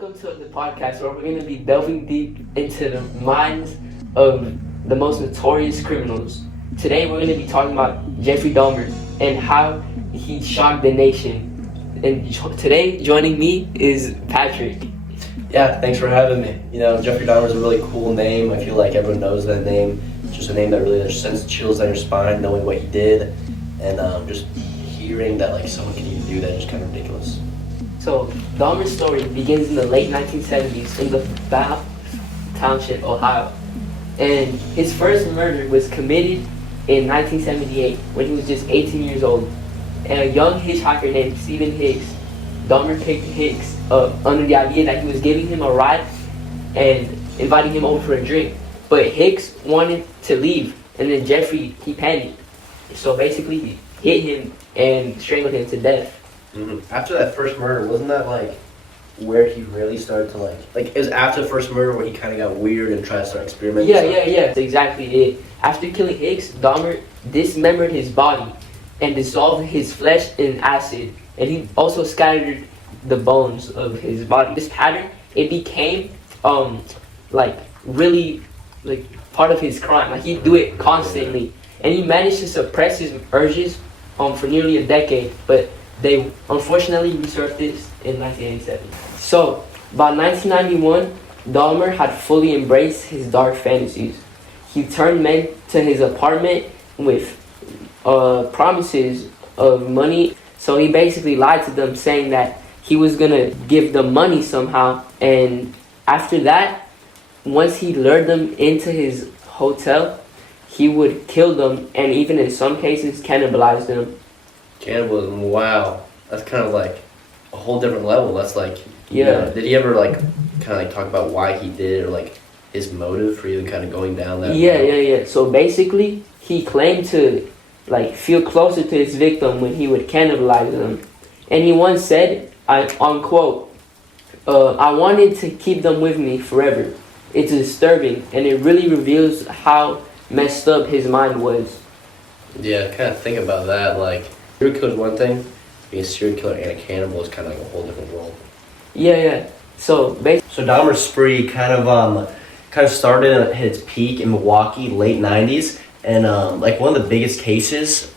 Welcome to the podcast where we're going to be delving deep into the minds of the most notorious criminals. Today we're going to be talking about Jeffrey Dahmer and how he shocked the nation. And today joining me is Patrick. Yeah, thanks for having me. You know, Jeffrey Dahmer is a really cool name. I feel like everyone knows that name. It's just a name that really just sends chills down your spine, knowing what he did, and just hearing that like someone can even do that is just kind of ridiculous. So, Dahmer's story begins in the late 1970s in the Bath Township, Ohio. And his first murder was committed in 1978 when he was just 18 years old. And a young hitchhiker named Stephen Hicks, Dahmer picked Hicks up under the idea that he was giving him a ride and inviting him over for a drink. But Hicks wanted to leave, and then Jeffrey, he panicked. So basically, he hit him and strangled him to death. Mm-hmm. After that first murder, wasn't that like where he really started to like it was after the first murder where he kind of got weird and tried to start experimenting? Yeah. That's exactly it. After killing Hicks, Dahmer dismembered his body and dissolved his flesh in acid, and he also scattered the bones of his body. This pattern, it became really part of his crime. Like he'd do it constantly, and he managed to suppress his urges for nearly a decade, but they unfortunately resurfaced in 1987. So, by 1991, Dahmer had fully embraced his dark fantasies. He turned men to his apartment with promises of money. So he basically lied to them, saying that he was gonna give them money somehow. And after that, once he lured them into his hotel, he would kill them and even in some cases cannibalize them. Cannibalism, wow. That's kind of like a whole different level. That's like, yeah. Did he ever talk about why he did it or like his motive for even kind of going down that road? Yeah. So basically, he claimed to feel closer to his victim when he would cannibalize them. And he once said, unquote, I wanted to keep them with me forever. It's disturbing, and it really reveals how messed up his mind was. Yeah, kind of think about that. Like, serial killer is one thing, being a serial killer and a cannibal is kind of like a whole different world. Yeah. So Dahmer's spree kind of started at its peak in Milwaukee, late 90s, and one of the biggest cases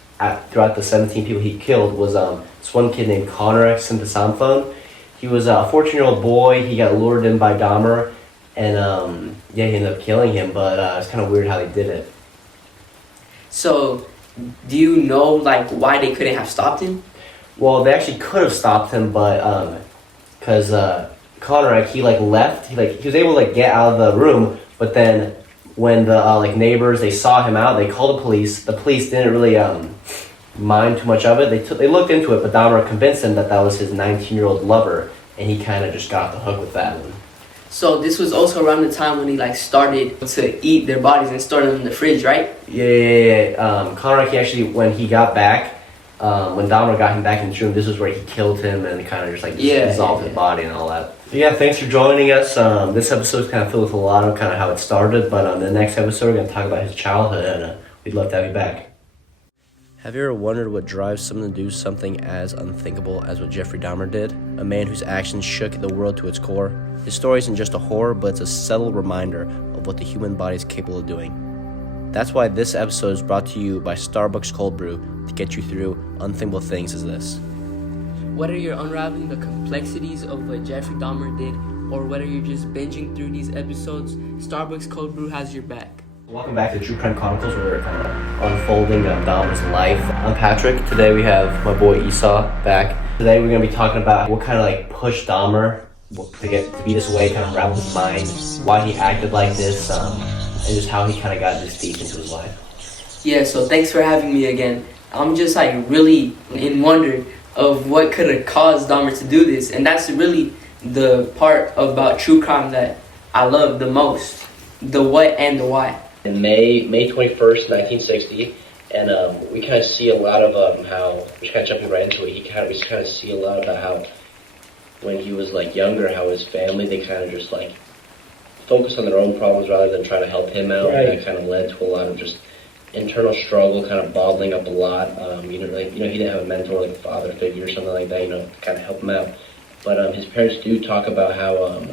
throughout the 17 people he killed was this one kid named Connor Sintasamphone. He was a 14-year-old boy. He got lured in by Dahmer, and he ended up killing him, but it's kind of weird how they did it. So, do you know why they couldn't have stopped him? Well, they actually could have stopped him, but because Conrad, he left. He was able to get out of the room, but then when the neighbors, they saw him out, they called the police. The police didn't really mind too much of it. They looked into it, but Dahmer convinced him that was his 19-year-old lover, and he kind of just got off the hook with that one. So this was also around the time when he started to eat their bodies and store them in the fridge, right? Yeah. Conrad, he actually, when he got back, when Dahmer got him back in the room, this is where he killed him and kind of just dissolved his body and all that. So yeah, thanks for joining us. This episode is kind of filled with a lot of kind of how it started, but on the next episode we're going to talk about his childhood, and we'd love to have you back. Have you ever wondered what drives someone to do something as unthinkable as what Jeffrey Dahmer did? A man whose actions shook the world to its core. His story isn't just a horror, but it's a subtle reminder of what the human body is capable of doing. That's why this episode is brought to you by Starbucks Cold Brew to get you through unthinkable things as this. Whether you're unraveling the complexities of what Jeffrey Dahmer did, or whether you're just binging through these episodes, Starbucks Cold Brew has your back. Welcome back to True Crime Chronicles, where we're kind of unfolding Dahmer's life. I'm Patrick. Today we have my boy Esau back. Today we're going to be talking about what kind of pushed Dahmer to be this way, kind of unravel his mind, why he acted like this, and just how he kind of got this deep into his life. Yeah, so thanks for having me again. I'm just really in wonder of what could have caused Dahmer to do this, and that's really the part about true crime that I love the most, the what and the why. In May 21st, 1960, and we kind of see a lot of how, just kind of jumping right into it, we kind of see a lot about how when he was younger, how his family, they kind of just focused on their own problems rather than trying to help him out. Right. And that kind of led to a lot of just internal struggle, kind of bottling up a lot. He didn't have a mentor, a father figure or something like that, to kind of help him out. But his parents do talk about how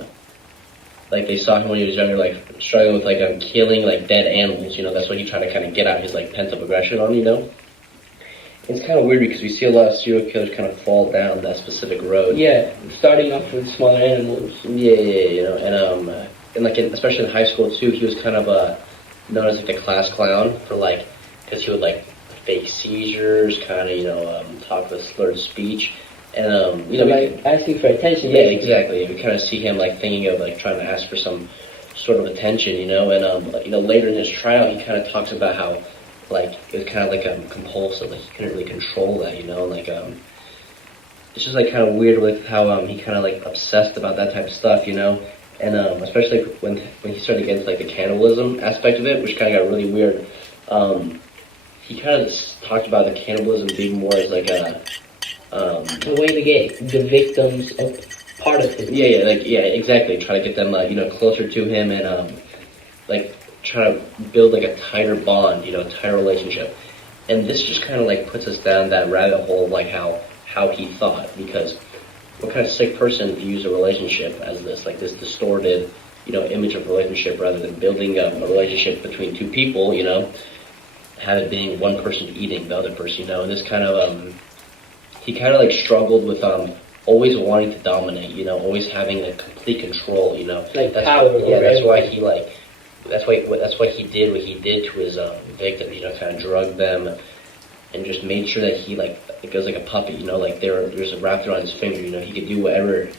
like they saw him when he was younger, like struggling with like killing like dead animals. That's what he tried to kind of get out his like pent up aggression on. It's kind of weird because we see a lot of serial killers kind of fall down that specific road. Yeah, starting off with smaller animals. Yeah, and like especially in high school too, he was kind of known as like the class clown for like because he would like fake seizures, kind of talk with slurred speech, and like asking for attention. Yeah, exactly. We kind of see him like thinking of like trying to ask for some sort of attention, and later in his trial, he kind of talks about how like it was kind of like compulsive, like he couldn't really control that, like it's just like kind of weird with how he kind of like obsessed about that type of stuff, and especially when he started getting into like the cannibalism aspect of it, which kind of got really weird. He kind of talked about the cannibalism being more as like a way to get the victims of part of it. Yeah, exactly. Try to get them, closer to him and like try to build like a tighter bond, tighter relationship. And this just kind of like puts us down that rabbit hole of like how he thought, because what kind of sick person views a relationship as this distorted, image of relationship rather than building a relationship between two people, have it being one person eating the other person, and this kind of he kind of like struggled with always wanting to dominate, always having a complete control, like that's power. That's why he did what he did to his victims, kind of drugged them and just made sure that he like it goes like a puppy, like there's a raptor on his finger, he could do whatever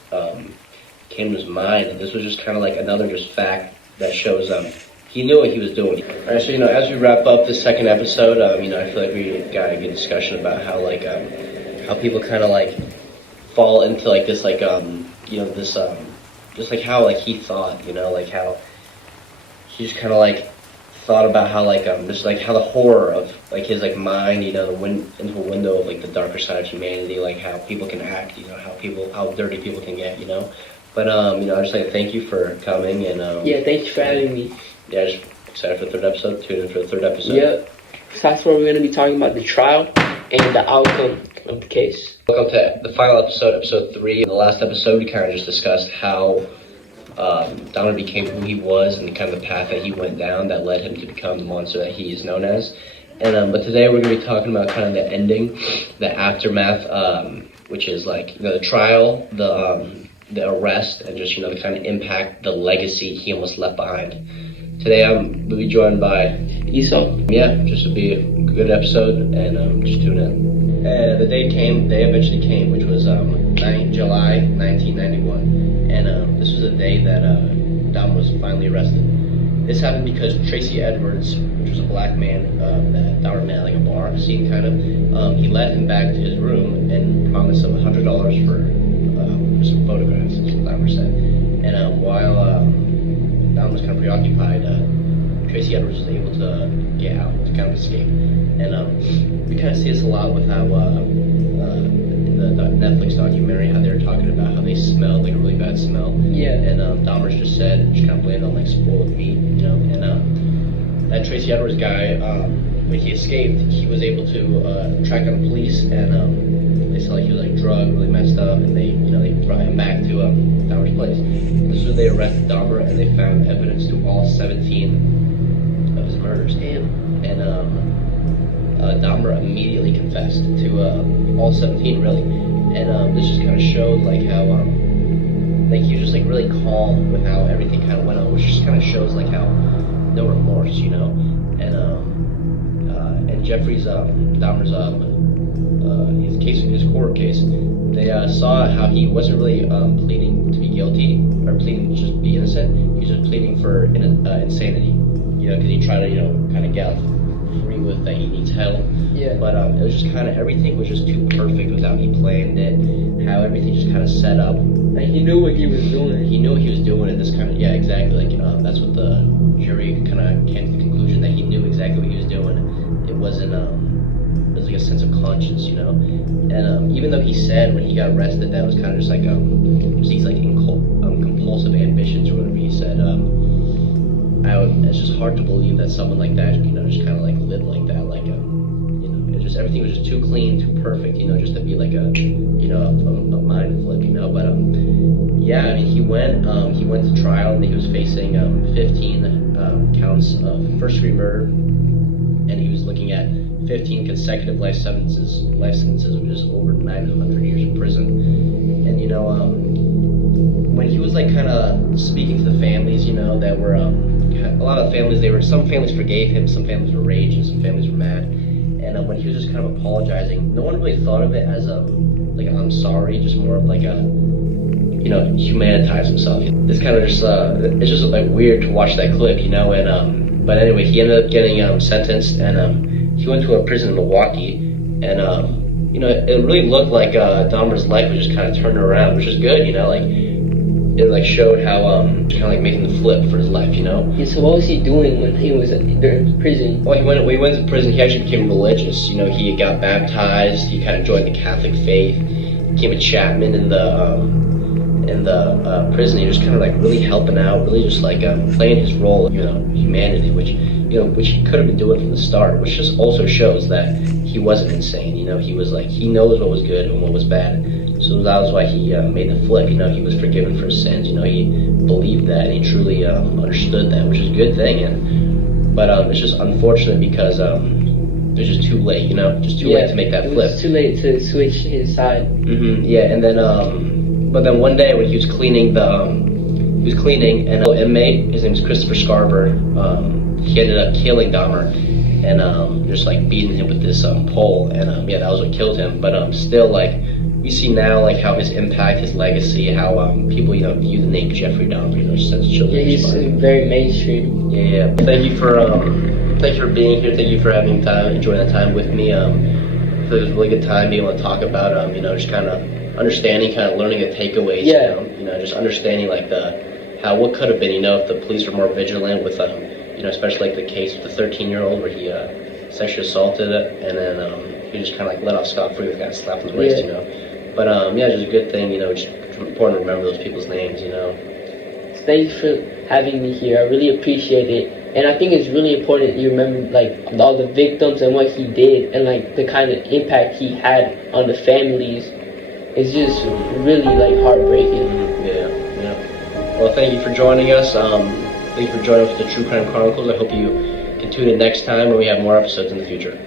came to his mind, and this was just kind of like another just fact that shows he knew what he was doing. All right, so as we wrap up the second episode, I feel like we got a good discussion about how like how people kind of like fall into like this like this just like how like he thought, like how he just kind of like thought about how like just like how the horror of like his like mind, into a window of like the darker side of humanity, like how people can act, how dirty people can get, But I just like to thank you for coming and yeah, thank you for having me. Yeah, just excited for the third episode. Tune in for the third episode. Yep. So that's where we're going to be talking about the trial and the outcome of the case. Welcome to the final episode, episode 3. In the last episode, we kind of just discussed how Dahmer became who he was and kind of the path that he went down that led him to become the monster that he is known as. And but today we're going to be talking about kind of the ending, the aftermath, which is like the trial, the arrest, and just the kind of impact, the legacy he almost left behind. Today we'll be joined by Esau. Yeah, just to be a good episode, and just tune in. And the day eventually came, which was July 1991, and this was the day that Dahmer was finally arrested. This happened because Tracy Edwards, which was a black man that Dahmer met at like a bar scene kind of, he led him back to his room and promised him $100 for some photographs, as Dahmer said. And while Dahmer was kind of preoccupied, Tracy Edwards was able to get out, to kind of escape. And we kind of see this a lot with how in the Netflix documentary, how they were talking about how they smelled like a really bad smell. Yeah. And Dahmer's just said, just kind of blamed on like spoiled meat, And that Tracy Edwards guy, when he escaped, he was able to track down the police, and they saw like he was like drugged, really messed up, and they brought him back to Dahmer's place. This is where they arrested Dahmer, and they found evidence to all 17 of his murders. And Dahmer immediately confessed to all 17, really. And this just kind of showed like how like he was just like really calm with how everything kind of went on, which just kind of shows like how no remorse, And Jeffrey's Dahmer's his court case, they saw how he wasn't really pleading to be guilty or pleading to just be innocent. He was just pleading for insanity, because he tried to kind of get free with that he needs help. Yeah. But it was just kind of everything was just too perfect with how he planned it, how everything just kind of set up. Like he knew what he was doing. He knew what he was doing, and this kind of exactly. Like that's what the jury kind of came to the conclusion, that he knew exactly what he was doing. It wasn't it was like a sense of conscience, And even though he said when he got arrested that was kind of just like these like compulsive ambitions or whatever he said. It's just hard to believe that someone like that, just kind of like lived like that, like it just everything was just too clean, too perfect, just to be like a mind flip, But yeah, I mean, he went to trial, and he was facing 15 counts of first-degree murder, and he was looking at 15 consecutive life sentences, which is over 900 years in prison. And when he was like kind of speaking to the families, that were a lot of families, some families forgave him, some families were raging, some families were mad. And when he was just kind of apologizing, no one really thought of it as like a I'm sorry, just more of like a humanitize himself. It's kind of just it's just like weird to watch that clip, and but anyway, he ended up getting sentenced, and he went to a prison in Milwaukee, and it really looked like Dahmer's life was just kind of turned around, which is good, it like showed how kind of like making the flip for his life, Yeah, so what was he doing when he was in prison? Well, when he went to prison, he actually became religious. He got baptized. He kind of joined the Catholic faith. Became a chaplain in the prison. He was just kind of like really helping out, really just like playing his role of humanity, which he could have been doing from the start, which just also shows that he wasn't insane. He was like, he knows what was good and what was bad. So that was why he made the flip. He was forgiven for his sins. He believed that, and he truly understood that, which is a good thing. But it's just unfortunate because it's just too late. Just too late to make that flip. It was too late to switch his side. Yeah, and then but then one day when he was cleaning and an inmate, his name is Christopher Scarver, he ended up killing Dahmer and just like beating him with this pole, and that was what killed him. But still, like, we see now like how his impact, his legacy, how people view the name Jeffrey Dahmer, since children. Yeah, he's very mainstream. Yeah. Thank you for being here. Thank you for having time, enjoying the time with me. I feel it was a really good time being able to talk about just kind of understanding, kind of learning the takeaways. Yeah. Just understanding like what could have been. If the police were more vigilant with especially like the case with the 13-year-old where he sexually assaulted it, and then he just kind of like let off scot-free with that slap on the wrist. But it's just a good thing. It's important to remember those people's names. Thanks for having me here. I really appreciate it. And I think it's really important you remember like all the victims and what he did, and like the kind of impact he had on the families. It's just really like heartbreaking. Yeah. Well, thank you for joining us. Thank you for joining us with the True Crime Chronicles. I hope you can tune in next time when we have more episodes in the future.